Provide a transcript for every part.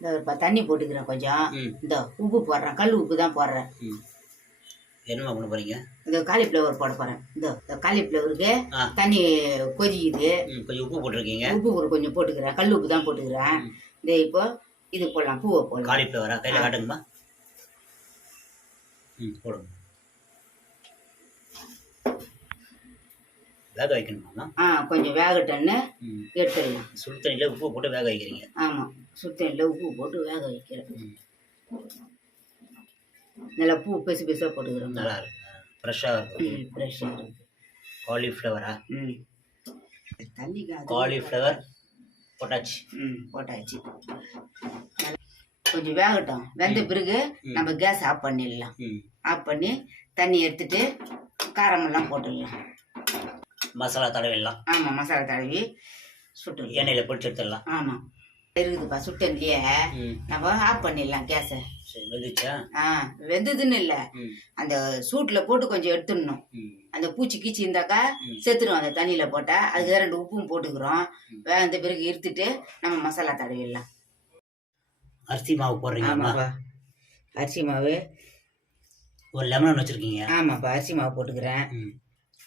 இந்த தண்ணி போட்டுக்கிறேன் கொஞ்சம். இந்த உப்பு போடுறேன். கல் உப்பு தான் போடுறேன். ம். என்னம்மா பண்ண போகிறீங்க இந்த காலிஃப்ளவர் போட போகிறேன் இந்த காலிஃப்ளவருக்கு. தண்ணி கொதிக்குது. கொஞ்சம் உப்பு போட்டிருக்கீங்க. உப்பு கொஞ்சம் போட்டுக்கிறேன். கல் உப்பு தான் போட்டுக்கிறேன். இந்த இப்போ இது போடலாம். பூவை போடலாம். காலிஃப்ளவரா கையில் காட்டுங்கம்மா. ம் போடுங்க. வேக வைக்கணுமாம்மா? ஆ கொஞ்சம் வேகட்டன்னு எடுத்துடலாம். சுடு தண்ணியில் உப்பு போட்டு வேக வைக்கிறீங்க. ஆமாம் சுத்தணியில் உப்பு போட்டு வேக வைக்கிறேன். நல்லா பூ பெருசு பெருசாக போட்டுக்கிறோம். நல்லா இருக்கு. ஃப்ரெஷ்ஷாக இருக்கும் ம் ஃப்ரெஷ்ஷாக இருக்கு. காலிஃப்ளவரா ம். தண்ணி காலிஃப்ளவர் போட்டாச்சு ம். போட்டாச்சு. கொஞ்சம் வேகட்டும். வெந்த பிறகு நம்ம கேஸ் ஆஃப் பண்ணிடலாம். ம். ஆஃப் பண்ணி தண்ணி எடுத்துட்டு காரமெல்லாம் போட்டுடலாம். மசாலா தடவிடலாம். ஆமாம் மசாலா தடவி சுட்டுடலாம். எண்ணெயில் பொரிச்சு எடுத்துடலாம். ஆமாம் இருக்குதுப்பா சுட்டன்லையே ம். நம்ம ஆஃப் பண்ணிடலாம் கேஸை. ஆ வெந்ததுன்னு இல்லை. அந்த சூட்டில் போட்டு கொஞ்சம் எடுத்துடணும். அந்த பூச்சி கீச்சி இருந்தாக்கா ம். செத்துரும் அந்த தண்ணியில் போட்டால் அதுக்கு ரெண்டு உப்பும் போட்டுக்கிறோம். வேந்த பிறகு இருத்துட்டு நம்ம மசாலா தடவிடலாம். அரிசி மாவு ஆமாப்பா. அரிசி மாவு. ஒரு லெமன் வச்சுருக்கீங்க. ஆமாப்பா அரிசி மாவு போட்டுக்கிறேன்.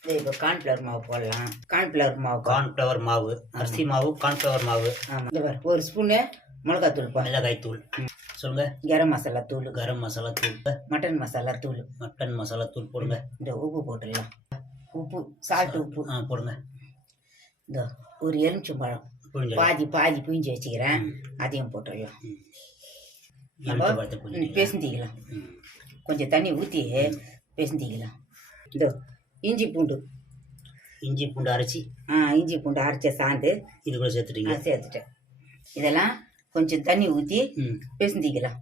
இது இப்போ கார்ன்ஃப்ளவர் மாவு போடலாம். கார்ன்ஃப்ளவர் மாவு கார்ன்ஃப்ளவர் மாவு அரிசி மாவு கார்ன்ஃப்ளவர் மாவு. ஆமாம் ஒரு ஸ்பூனு மிளகாத்தூள் மிளகாய் தூள் சொல்லுங்க. கரம் மசாலா தூள். கரம் மசாலா தூள். மட்டன் மசாலா தூள். மட்டன் மசாலா தூள் போடுங்க. இந்த உப்பு போட்டுடலாம். உப்பு சால்ட் உப்பு. ஆ போடுங்க. இந்த ஒரு எலுமிச்சம்பழம். பாதி பாதி பிழிஞ்சு வச்சுக்கிறேன். அதையும் போட்டுடலாம். எலுமிச்சை பழத்தை ம், புரிஞ்சுக்கலாம் பேசிந்திக்கலாம் கொஞ்சம் தண்ணி ஊற்றி பேசிந்திக்கலாம் இந்த இஞ்சி பூண்டு. இஞ்சி பூண்டு அரைச்சி. ஆ இஞ்சி பூண்டு அரைச்ச சாந்து. இது கூட சேர்த்துட்டீங்க. சேர்த்துட்டேன். இதெல்லாம் கொஞ்சம் தண்ணி ஊற்றி பேசிந்திக்கலாம்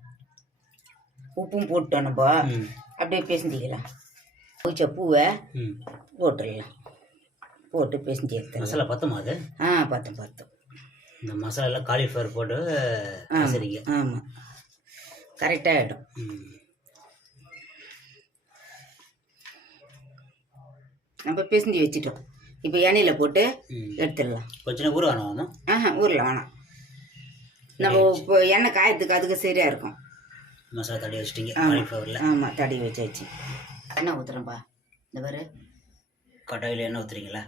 உப்பும் போட்டோம் நம்ம. அப்படியே பேசிந்திக்கலாம் பூச்ச பூவை ம். போட்டுடலாம். போட்டு பேசிஞ்சு எடுத்துடலாம். மசாலா பத்துமா அது? ஆ பார்த்தோம் பார்த்தோம் இந்த மசாலா எல்லாம் காலிஃப்ளவர் போட்டு சரிங்க ஆமாம் கரெக்டாகிடும் ம். நம்ம பேசிஞ்சு வச்சுட்டோம். இப்போ எண்ணெயில் போட்டு எடுத்துடலாம். கொஞ்ச நேரம் ஊற வேணாமா ஆஹா ஊரில் வேணாம். நம்ம இப்போ எண்ணெய் காயத்துக்கு அதுக்கு சரியாக இருக்கும். மசாலா தடவி வச்சிட்டீங்க. காலிஃப்ளவரில் ஆமாம் தடி வச்சு வச்சு எண்ணெய் ஊற்றுறேன்ப்பா இந்த பாரு. கடாயில் எண்ணெய் ஊற்றுறீங்களா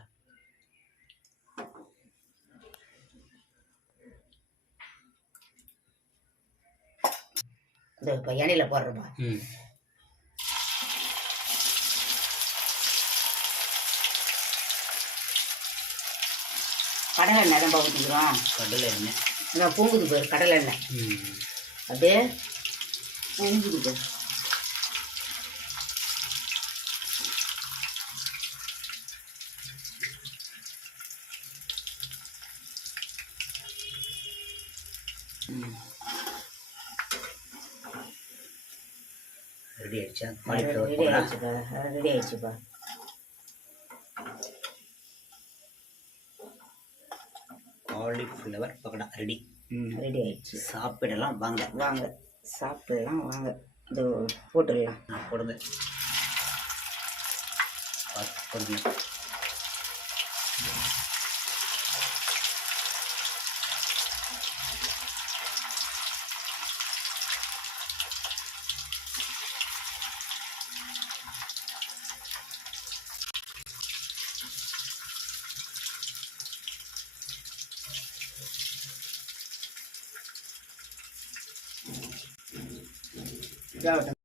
இந்த இப்போ எண்ணெயில் போடுறப்பா கடலை எண்ணெய் தான் ஊற்றிக்கிறோம் கடலை எண்ணெய். இந்த பொங்குது பாரு கடலை எண்ணெய். அப்படியே பொங்குது பாரு. ரெடி ஆயிடுச்சா? ரெடி ஆயிடுச்சுப்பா ரெடி ஆயிடுச்சுப்பா காலிஃப்ளவர் பக்கடா ரெடி ரெடி ஆயிடுச்சு. சாப்பிடலாம். வாங்க. வாங்க. சாப்பிடலாம். வாங்க. இது போட்டுடலாம். ஆ, போடுங்க. பார்த்து போடுங்க இதாகட்டும்